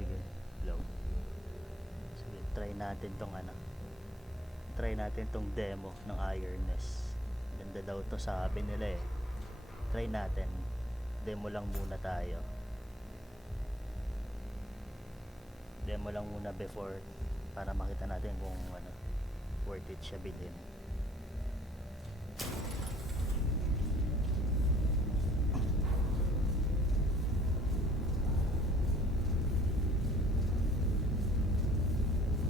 sige. Low. Sige, try natin tong ano. Try natin tong demo ng Ironess. Ganda daw to sabi nila eh. Try natin. Demo lang muna tayo. Demo lang muna before para makita natin kung ano worth it siya bilhin.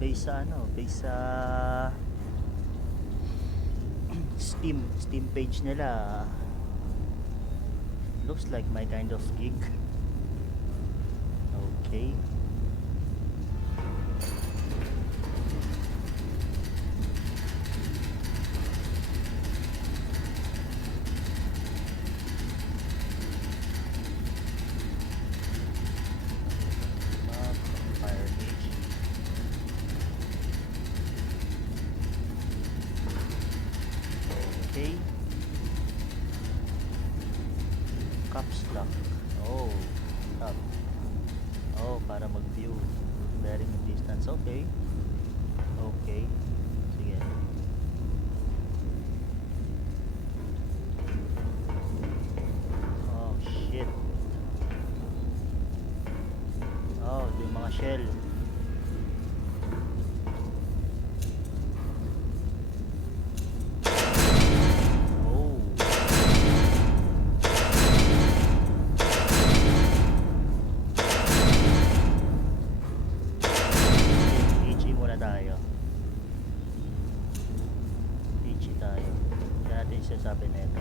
Base sa ano, base sa Steam page nila, looks like my kind of gig. Okay. Fire gauge. Okay. Caps lock. Oh, up. Oh, para mag-view. Bearing distance. Okay. Okay. Sige. Oh, shit. Oh, ito yung mga shell. Oh. HE muna tayo. HE tayo. Kaya natin siya sabi nito.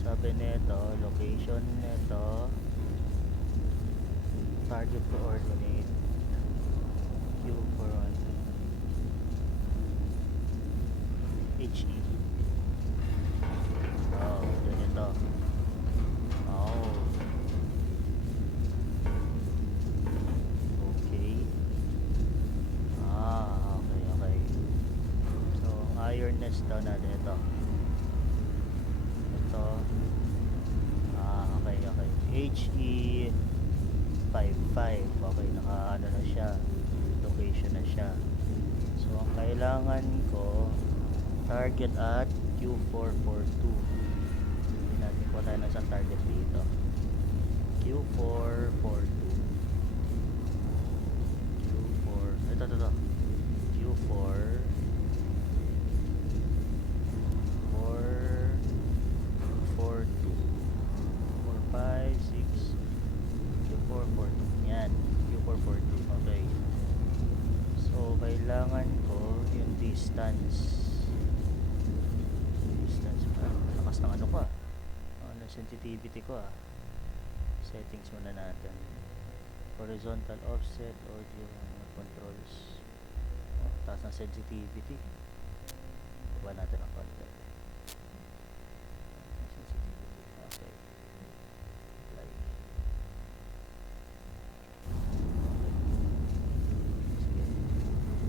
Sabi nito, location nito. Target coordinate Q for HE. Oh, ganito. Oh. Okay. Okay. So, Ironess daw natin ito. Okay. HE 55. Okay, naka ano na siya. Location na siya. So, ang kailangan ko target at Q442. Hindi natin kuha tayo ng isang target dito. Q442. Ito. Q4 442 456 Q442. Yan, Q442. Okay. So, kailangan ko yung distance pa. Lakas ng ano ko ng sensitivity ko Settings muna natin. Horizontal offset, audio controls. Taas ng sensitivity. Baba natin ang konti. Sensitivity. Okay. Apply.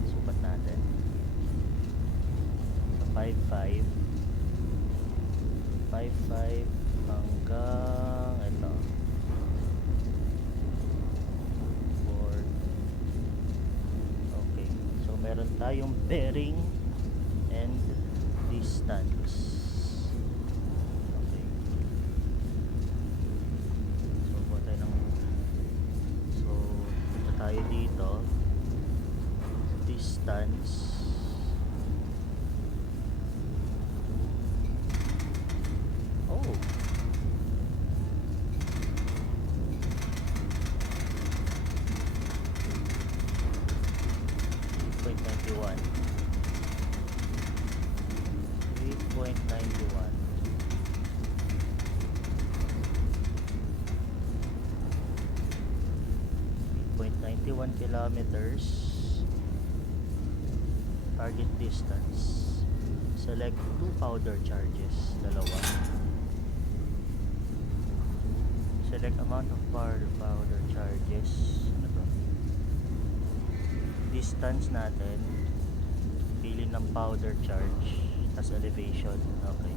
Sukat natin sa 55 hanggang ito 4. Okay, so meron tayong bearing and distance. Okay, so punta tayo dito. Distance. Oh. 8.91. 8.91 kilometers. Target distance. Select 2 powder charges. Dalawa. Select amount of powder charges. Ano to? Distance natin. Pili ng powder charge. Tas elevation. Okay.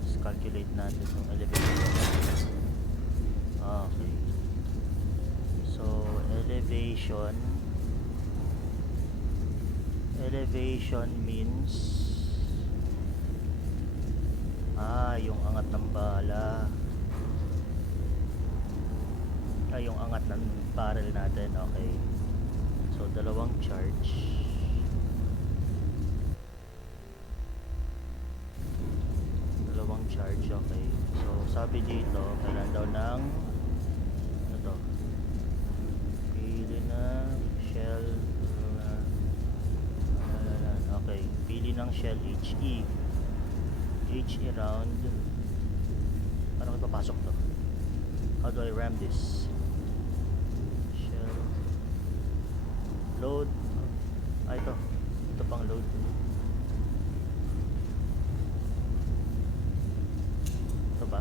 Just calculate natin yung elevation. Okay. So, elevation elevation means yung angat ng bala, yung angat ng barrel natin. Okay, so dalawang charge, okay. So sabi dito kailan daw ng ano to, pili na shell, okay, pili ng shell HE round. Paano ko ipapasok to? How do I ram this? Shell load. Ito pang load. Ito ba?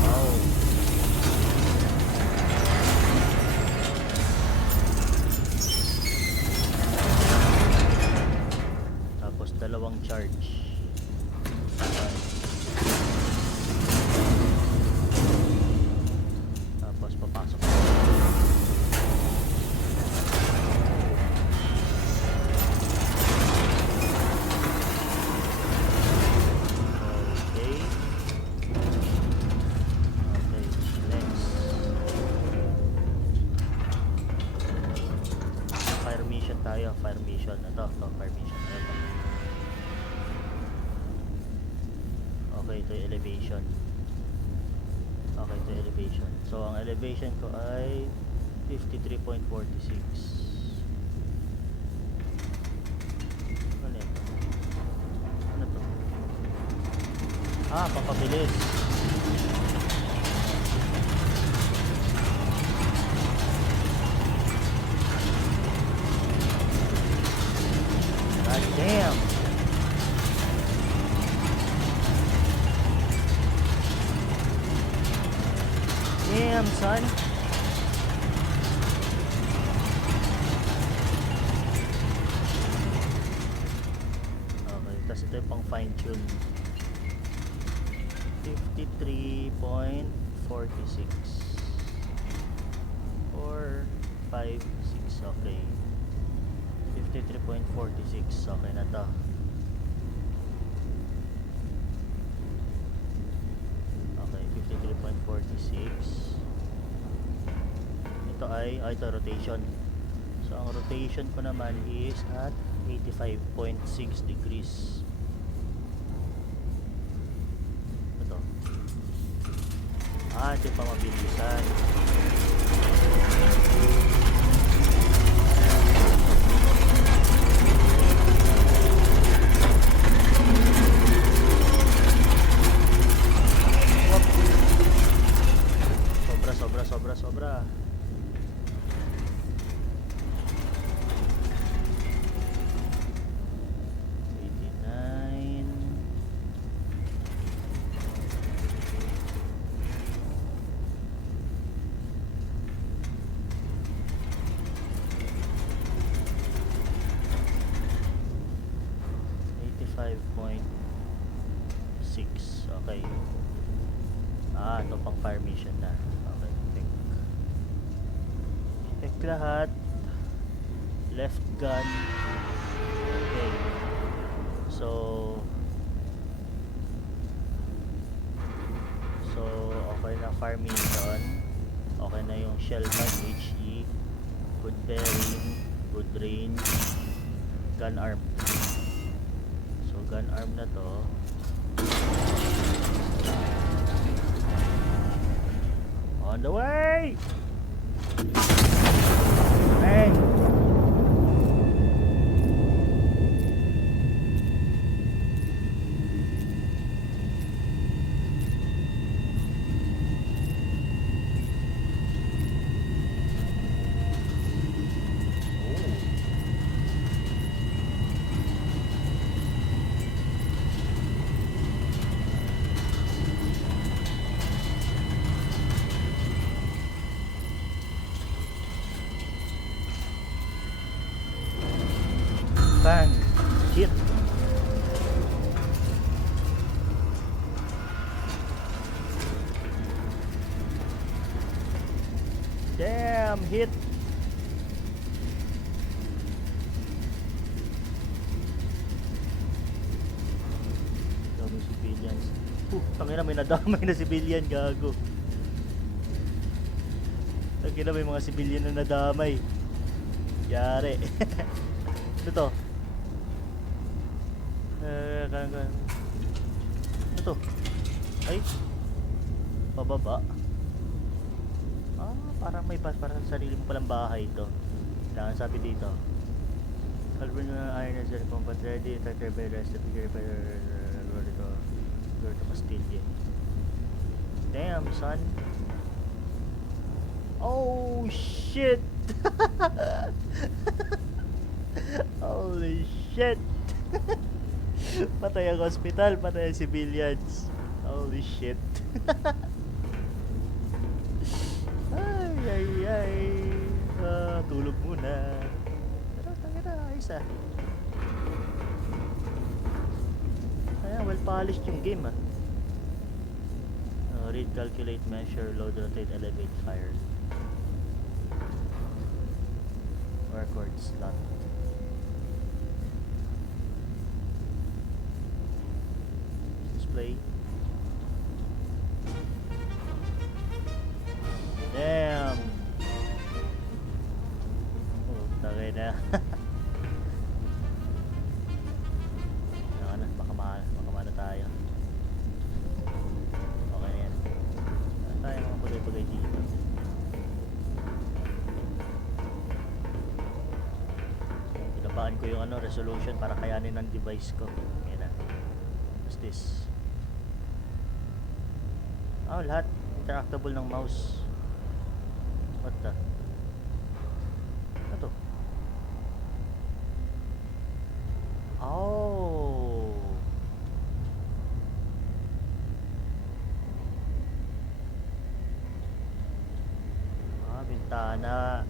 Wow. Tapos dalawang charge. Tapos papasok. Fire mission. Ito, fire mission. Okay, ito yung elevation. So ang elevation ko ay 53.46. Ano to? Papabilis. God damn. Damn, son. Okay, tapos ito yung pang fine tune. 53.46 or 56. Okay, 53.46. Okay na to. Okay, 53.46. Ito ay ito rotation. So ang rotation ko naman is at 85.6 degrees. Ito. Ito yung pamabilisan. Sobra. 89. Okay. Ito pang fire mission na. Okay, check lahat. Left gun. Okay. So okay na fire mission. Okay na yung shell mag HE. Good bearing, good range, gun arm. So gun arm na to. On the way! Bang! Bang! Shit! Damn, hit. Dami civilians. Tangina, may nadamay na civilian, gago. Tangina, may mga civilian na nadamay. Yari. Ano to? Ano to? Ay, pababa. Parang may parang sarili mo palang bahay ito. Kailangan sabi dito. Calvin iron is the combat ready. Attacker by rest of the go to Castilla. Damn, son. Oh, shit. Holy shit. Patay ang hospital, patay ang civilians. Holy shit. Ay. Tulog muna. Tangina, ayos ah. Ayan, well polished yung game ah. Read, calculate, measure, load, rotate, elevate, fire. Record slot. Display. Damn. Tagay na. Baka mana tayo. Okay na yan. Tayo mga bagay-bagay dito. Pinabaan ko yung resolution para kayanin ng device ko. Yan na. What's this? Lahat interactable ng mouse. What the? Ano to? Oh. Bintana.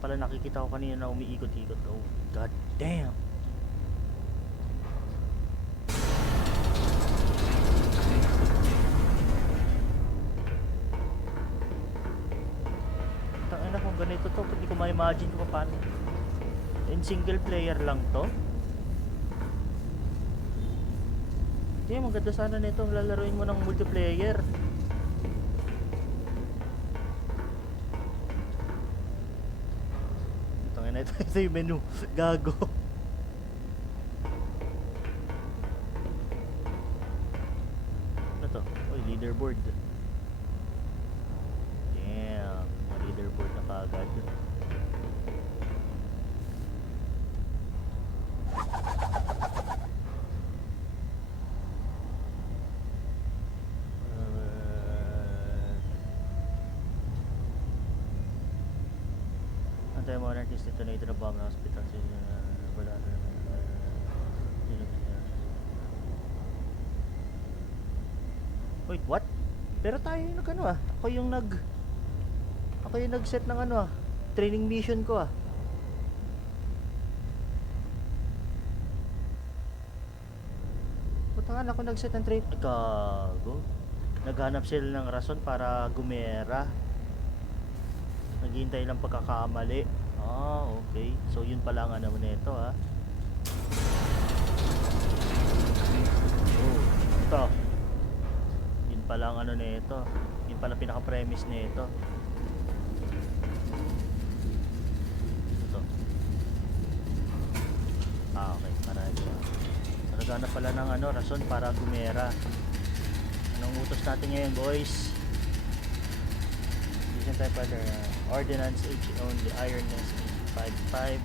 Pala nakikita ko kanina na umiikot-ikot. Oh, god damn. Tangina, kung ganito to, hindi ko ma-imagine kung paano. In single player lang to. Hindi, maganda sana nito. Lalaroin mo ng multiplayer. Ito yung menu. Gago. Ano to? Uy, leaderboard. Damn, leaderboard na kagad. Anti-modern is detonated a bomb in hospital. Wait, what? Pero tayo yung Ako yung nag-set ng training mission ko Putangan ako nag-set ng training. Gago. Naghanap sila ng rason para gumera. Naghihintay lang pagkakamali. Okay. So yun pala ang nito ito. Yun pala ang nito. Yun pala pinaka-premise nito. Ito. Okay. Para so, naghanap pala ng rason para gumera. Anong utos natin ngayon, boys? Type ordnance H only iron nest 55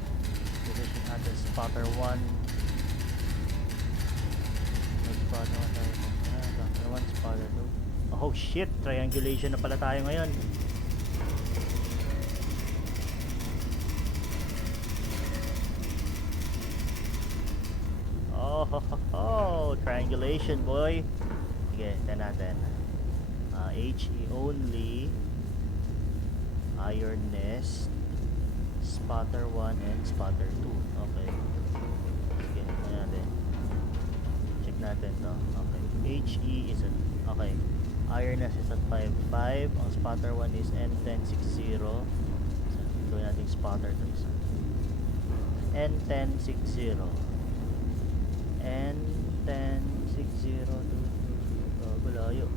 position at the spotter 1 spotter 1 spotter 2. Oh shit, triangulation na pala tayo ngayon. Triangulation, boy. Sige, tignan natin. HE only iron nest spotter 1 and spotter 2. Okay. Sige, tignan natin. Check natin to. Okay. HE is okay. Ironess is at 5.5. Ang spotter 1 is N1060. Gawin natin spotter to isa. N1060. N1060 gulayo.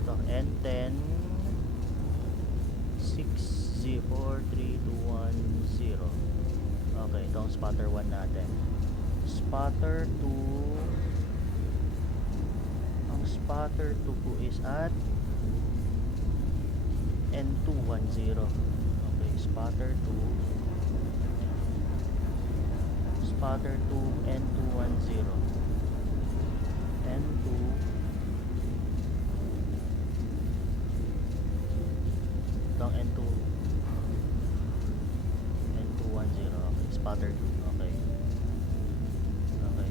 Ito, N1060 43210. Okay, ito ang spotter 1 natin. Spotter 2, ang spotter 2 po is at N210. Okay, spotter 2 N210. N2 itong N210. Okay, spotter 2. Okay. Okay.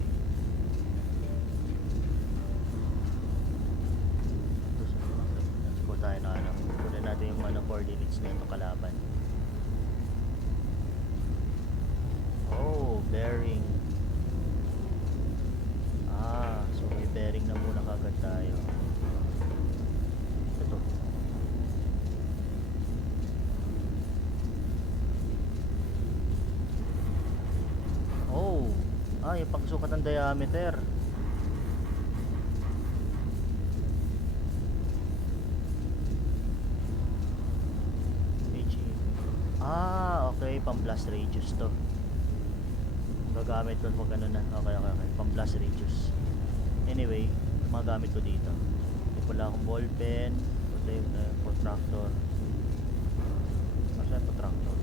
Let's go tayo na ano. Kunin natin yung ano coordinates na itong kalaban. Oh, bearing. So may bearing na muna kagad tayo. Ito. Oh, yung pagsukat ng diameter. HE. Okay, pang blast radius to. Gagamit ko pag ano na. Okay, pang blast radius. Anyway, magamit ko dito. Wala akong ball pen, protractor. Saan protractor?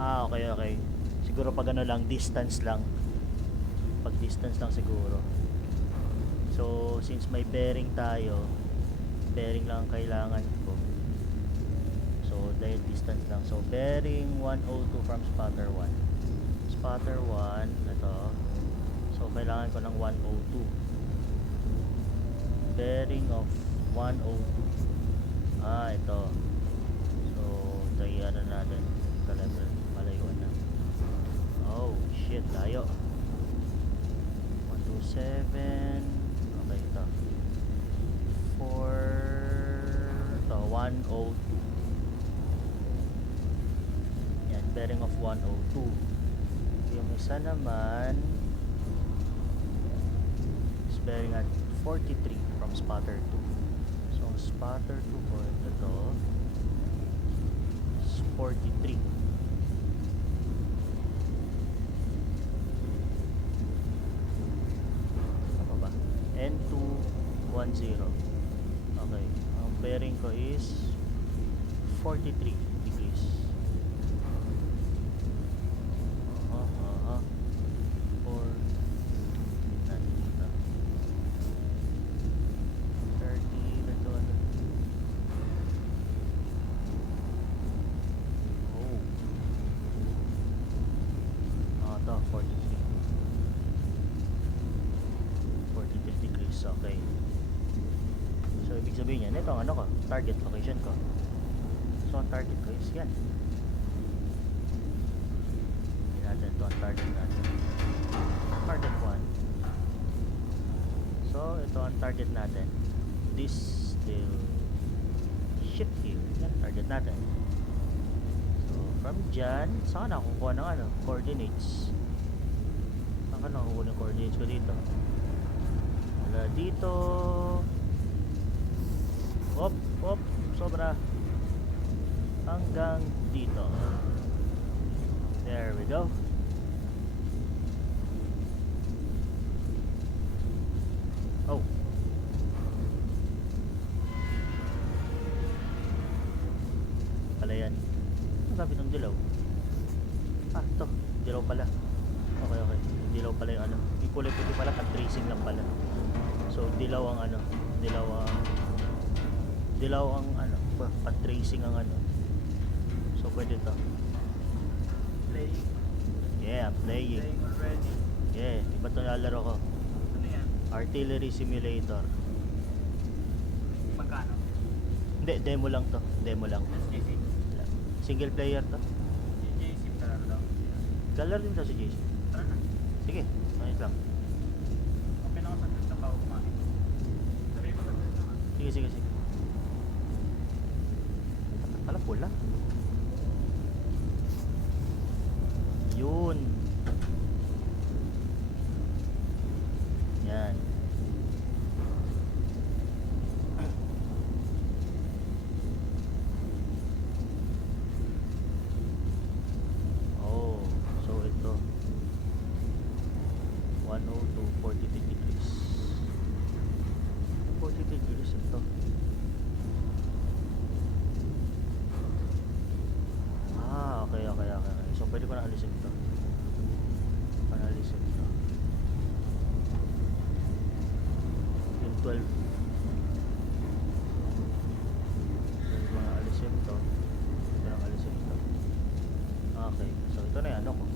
Okay. Siguro pag ano lang, distance lang. Pag distance lang siguro. So, since may bearing tayo, bearing lang ang kailangan ko. So, dahil distance lang. So, bearing 102 from spotter 1. Spotter 1, ito. So, kailangan ko ng 102. Bearing of 102. Ito. So, tayo na natin. Ka-level. Malayuan na. Oh, shit. Layo. 127. Okay, ito. 4. Ito, 102. Yan, bearing of 102. Yung isa naman is bearing at 43 from spotter 2. So spotter 2 po ito is 43. Ano ba? N210. Okay, ang bearing ko is 43 degrees. 43 degrees. Okay. So ibig sabihin yan, ito ang ano ko, target location ko. So ang target ko is yan. Hindi natin ito ang target natin. Target 1. So ito ang target natin. This still shit here. Yan target natin. So from dyan, saan ako kukuha ng ano, coordinates? Saan ka nakukuha ng coordinates ko dito? Wala dito. Hop, sobra. Hanggang dito. There we go. Oh. Pala yan. Ang sabi ng dilaw. Ito. Dilaw pala. Okay. Dilaw pala yung ano. Yung kulay puti pala, tracing lang pala. So, dilaw ang ano. Dilaw ang ano. Tracing ang ano. So, pwede to. Playing. Yeah, playing. Playing already. Yeah, iba ito nalalaro ko. Ano yan? Artillery Simulator. Magkano? Hindi, demo lang to. Demo lang. SJC? Single player to. JC kalaro daw. Kalaro din to si JC. Tara na. Sige, ayos lang. Okay na ako sa group na bago kumain. Sige, sige, sige. Dapat pala pula. Yun. Yan. Oh, so ito 102, 42 degrees. 42 degrees ito. Okay, okay, okay, okay. So pwede ko na alisin ito. Alisin ito. Yung 12. Pwede ko na alisin ito. Pwede ko na alisin ito. Okay, so ito na yan, ano ko.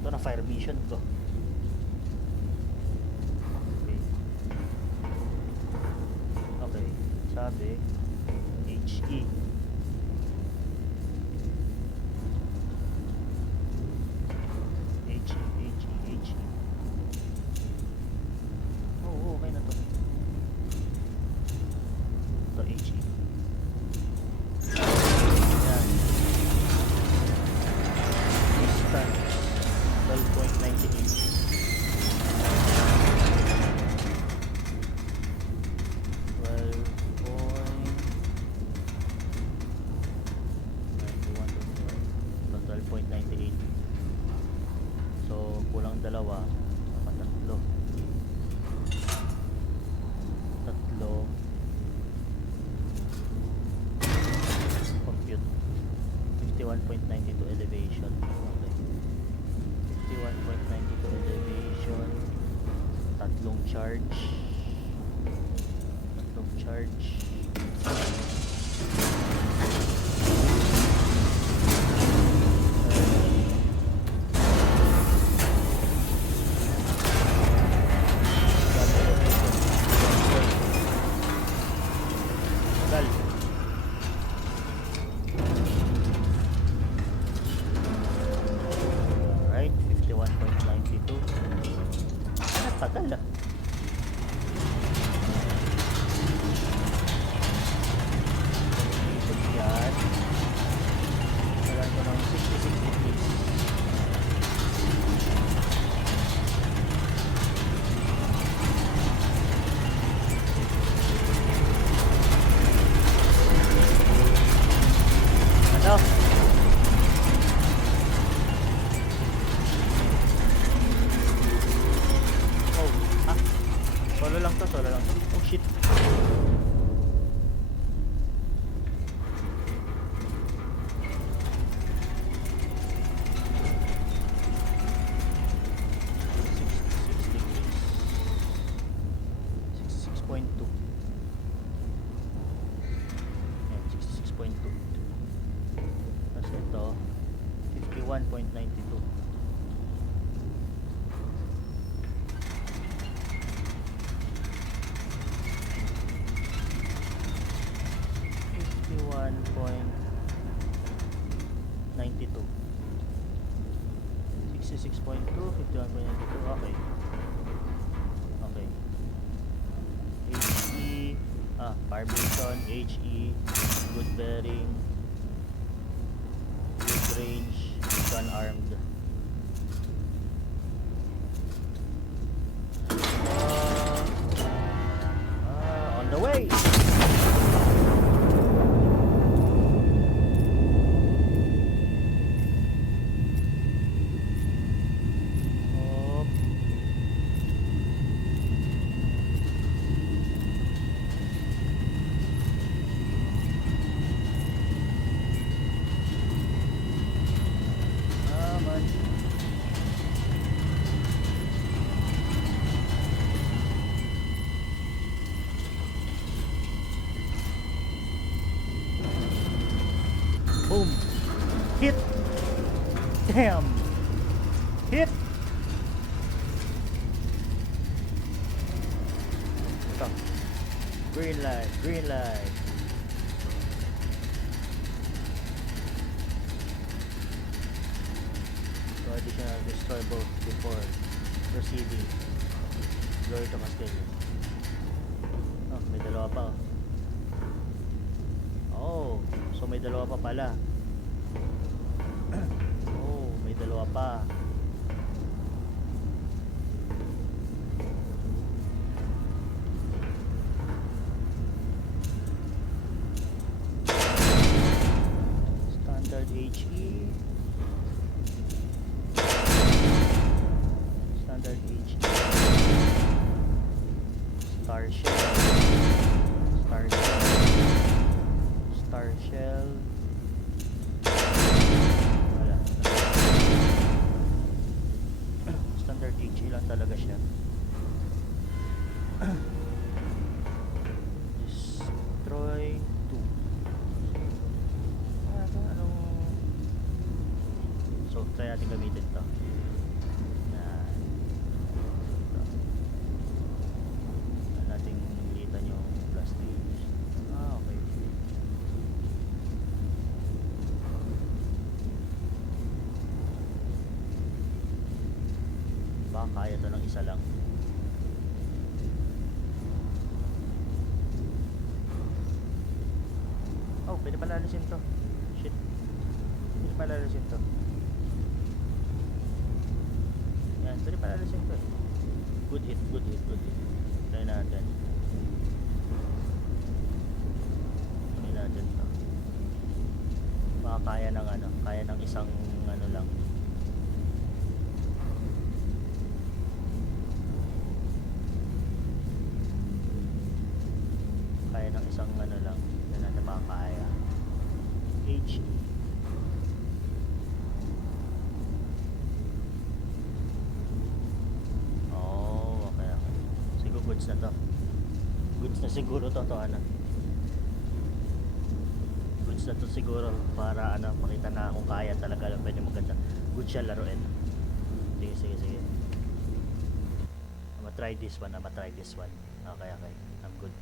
Ito na fire mission ko. Okay. Okay, sabi HE. Oo, okay na to. Ito HE. Yan. Distance 12.98. So kulang dalawa, tatlo. Compute 51.92 elevation. Okay. 51.92 elevation. Tatlong charge. Alright, 51.92. Tagal ah. Yan. Kailangan ko ng 66 degrees. Ano? Oh, solo lang to. Oh shit. Tapos ito 51.92. .92 66.2, 51.92. Okay. HE, Barbizon, HE, good bearing, good range, gun armed. On the way. Boom. Hit. Damn. Hit. Ito. Green light. Green light. So additional destroy both before proceeding. Glory to Castillo. Oh, may dalawa pa oh. may dalawa pa pala. Oh, may dalawa pa. Standard HE. Standard HE. Star Shell. Star Shell. Star Shell. Wala. Standard HE lang talaga siya. Destroy 2. Anong... So, try natin gamitin to. Yan. Ito. Yan natin litan yung plastic. Okay. Baka kaya to ng isa lang. Oh, pwede pala alisin to. Shit. Pwede pala alisin to. Yan, pwede pala alisin to. Good hit, good hit, good hit. Try natin. Try natin to. Baka kaya ng ano, kaya ng isang ano lang. Kaya ng isang ano lang. Yan natin baka kaya. H. Oh, okay, okay. Siguro goods na to. Goods na siguro to, ano. Goods na to siguro para ano, makita na kung kaya talaga lang pwede maganda. Good siya laruin. Sige, sige, sige. I'm gonna try this one, I'm gonna try this one. Okay, okay. I'm good.